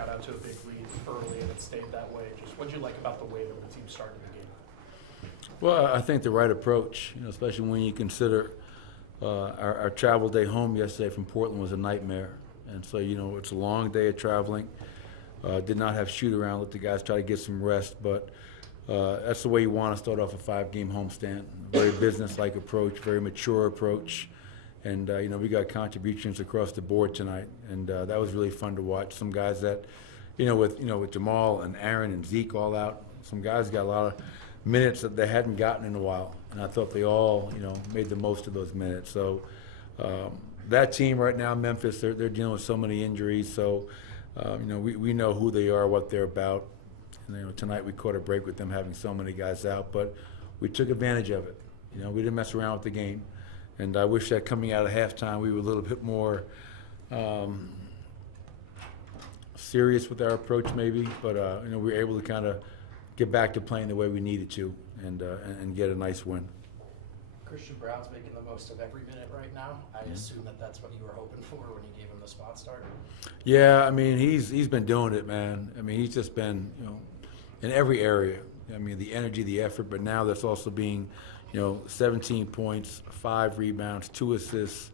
got out to a big lead early and it stayed that way. Just what did you like about the way that the team started the game? Well, I think the right approach, especially when you consider our travel day home yesterday from Portland was a nightmare. And so, it's a long day of traveling. Did not have shoot around, let the guys try to get some rest. But that's the way you want to start off a 5-game homestand. Very business-like approach, very mature approach. And, we got contributions across the board tonight. And that was really fun to watch. Some guys that, with Jamal and Aaron and Zeke all out, some guys got a lot of minutes that they hadn't gotten in a while. And I thought they all, made the most of those minutes. So that team right now, Memphis, they're dealing with so many injuries. So, we know who they are, what they're about. And, tonight we caught a break with them having so many guys out. But we took advantage of it. We didn't mess around with the game. And I wish that coming out of halftime we were a little bit more serious with our approach maybe. But, we were able to kind of get back to playing the way we needed to and get a nice win. Christian Braun's making the most of every minute right now. I assume that's what you were hoping for when you gave him the spot start. Yeah, he's been doing it, man. He's just been, in every area. The energy, the effort, but now that's also being, 17 points, 5 rebounds, 2 assists,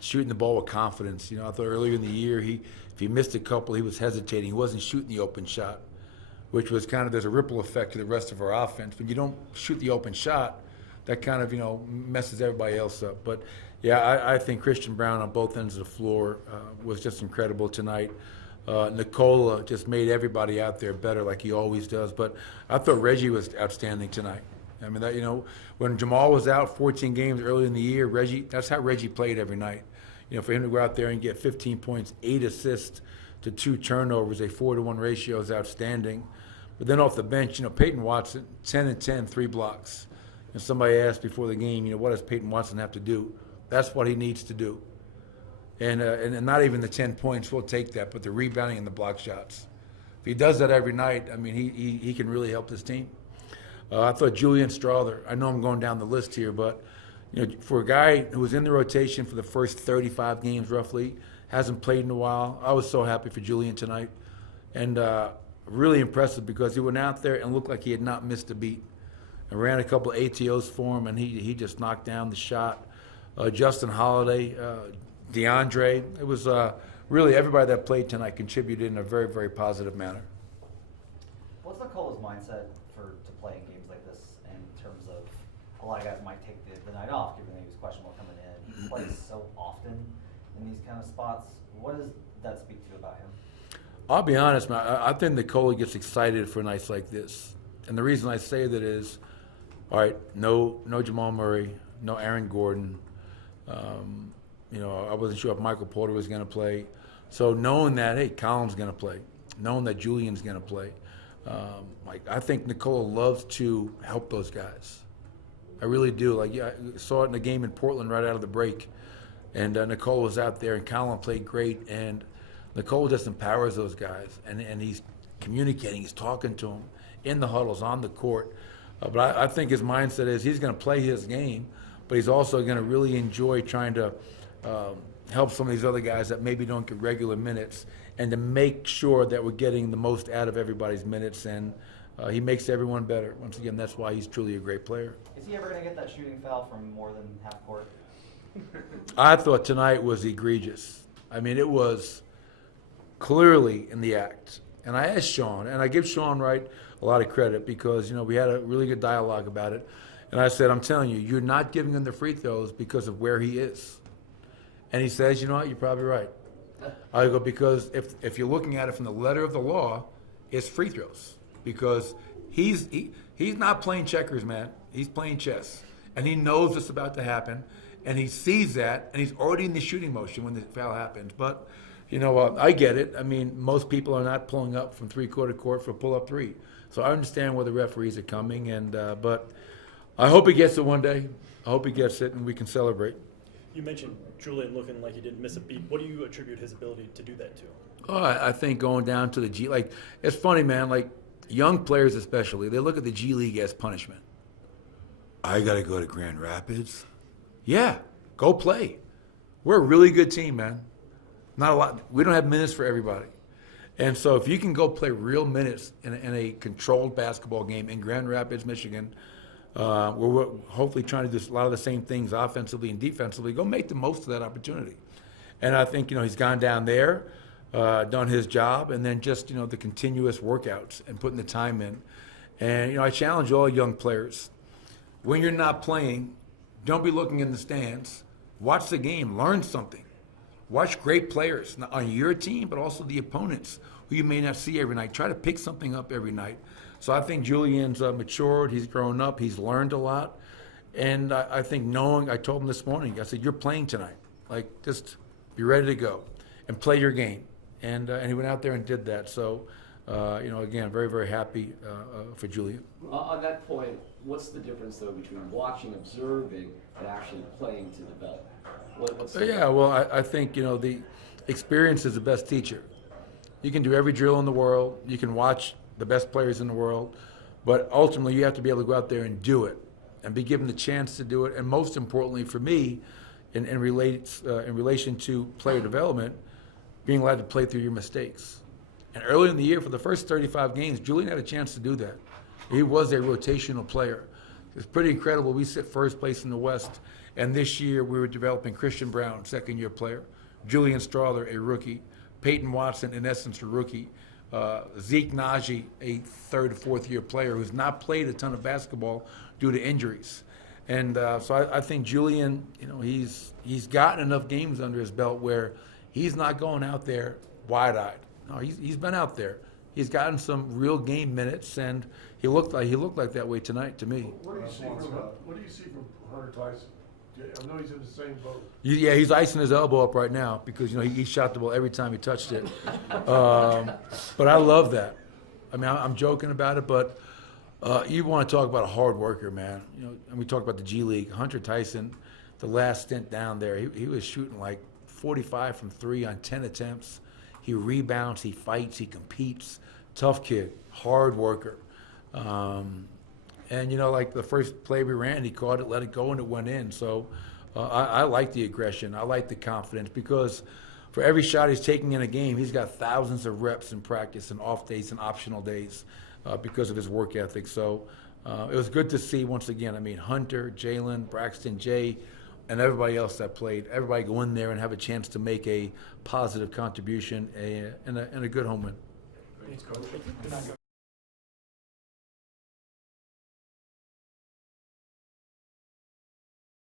shooting the ball with confidence. I thought earlier in the year if he missed a couple, he was hesitating. He wasn't shooting the open shot, which was kind of, there's a ripple effect to the rest of our offense. When you don't shoot the open shot, that kind of, messes everybody else up. But, yeah, I think Christian Braun on both ends of the floor was just incredible tonight. Nikola just made everybody out there better like he always does. But I thought Reggie was outstanding tonight. When Jamal was out 14 games early in the year, that's how Reggie played every night. For him to go out there and get 15 points, 8 assists to 2 turnovers, a 4-to-1 ratio is outstanding. But then off the bench, Peyton Watson, 10 and 10, 3 blocks. And somebody asked before the game, what does Peyton Watson have to do? That's what he needs to do. And not even the 10 points, we'll take that, but the rebounding and the block shots. If he does that every night, he can really help this team. I thought Julian Strawther, I know I'm going down the list here, but for a guy who was in the rotation for the first 35 games roughly, hasn't played in a while, I was so happy for Julian tonight. And really impressive because he went out there and looked like he had not missed a beat. I ran a couple of ATOs for him, and he just knocked down the shot. Justin Holiday, DeAndre, it was really everybody that played tonight contributed in a very, very positive manner. What's Nicola's mindset to play in games like this in terms of a lot of guys might take the night off given that he was questionable coming in. He plays so often in these kind of spots. What does that speak to you about him? I'll be honest, man. I think Nikola gets excited for nights like this. And the reason I say that is, all right, no Jamal Murray, no Aaron Gordon. I wasn't sure if Michael Porter was going to play. So knowing that, hey, Colin's going to play, knowing that Julian's going to play, I think Nikola loves to help those guys. I really do. I saw it in the game in Portland right out of the break. And Nikola was out there, and Colin played great. And Nikola just empowers those guys. And he's communicating, he's talking to them in the huddles, on the court. But I think his mindset is he's going to play his game, but he's also going to really enjoy trying to help some of these other guys that maybe don't get regular minutes and to make sure that we're getting the most out of everybody's minutes. And he makes everyone better. Once again, that's why he's truly a great player. Is he ever going to get that shooting foul from more than half court? I thought tonight was egregious. It was clearly in the act. And I asked Sean, and I give Sean Wright a lot of credit because, we had a really good dialogue about it. And I said, I'm telling you, you're not giving him the free throws because of where he is. And he says, you know what, you're probably right. I go, because if you're looking at it from the letter of the law, it's free throws. Because he's not playing checkers, man. He's playing chess. And he knows it's about to happen. And he sees that, and he's already in the shooting motion when the foul happens. But, I get it. Most people are not pulling up from three-quarter court for a pull-up three. So I understand where the referees are coming, but I hope he gets it one day. I hope he gets it, and we can celebrate. You mentioned Julian looking like he didn't miss a beat. What do you attribute his ability to do that to? Oh, I think going down to the G, it's funny, man, young players especially, they look at the G League as punishment. I got to go to Grand Rapids. Yeah, go play. We're a really good team, man. Not a lot. We don't have minutes for everybody. And so if you can go play real minutes in a controlled basketball game in Grand Rapids, Michigan, where we're hopefully trying to do a lot of the same things offensively and defensively, go make the most of that opportunity. And I think, he's gone down there, done his job, and then just, the continuous workouts and putting the time in. And, I challenge all young players. When you're not playing, don't be looking in the stands. Watch the game. Learn something. Watch great players on your team, but also the opponents who you may not see every night. Try to pick something up every night. So I think Julian's matured. He's grown up. He's learned a lot. And I think I told him this morning, I said, you're playing tonight. Just be ready to go and play your game. And he went out there and did that. So, again, very, very happy for Julian. On that point, what's the difference, though, between watching, observing, and actually playing to develop? I think, the experience is the best teacher. You can do every drill in the world. You can watch the best players in the world. But ultimately, you have to be able to go out there and do it and be given the chance to do it. And most importantly for me, in relation to player development, being allowed to play through your mistakes. And early in the year, for the first 35 games, Julian had a chance to do that. He was a rotational player. It's pretty incredible. We sit first place in the West, and this year we were developing Christian Braun, second-year player, Julian Strawther, a rookie, Peyton Watson, in essence, a rookie, Zeke Naji, a third, fourth-year player who's not played a ton of basketball due to injuries. And so I think Julian, he's gotten enough games under his belt where he's not going out there wide-eyed. No, he's been out there. He's gotten some real game minutes, and he looked like that way tonight to me. What do you see from Hunter Tyson? I know he's in the same boat. Yeah, he's icing his elbow up right now because he shot the ball every time he touched it. But I love that. I mean, I'm joking about it, but you want to talk about a hard worker, man. And we talk about the G League. Hunter Tyson, the last stint down there, he was shooting like 45 from 3 on 10 attempts. He rebounds, he fights, he competes. Tough kid, hard worker. And, like the first play we ran, he caught it, let it go, and it went in. So I like the aggression. I like the confidence because for every shot he's taking in a game, he's got thousands of reps in practice and off days and optional days because of his work ethic. So it was good to see, once again, Hunter, Jalen, Braxton, Jay, and everybody else that played, everybody go in there and have a chance to make a positive contribution and a good home win. Thanks, Coach.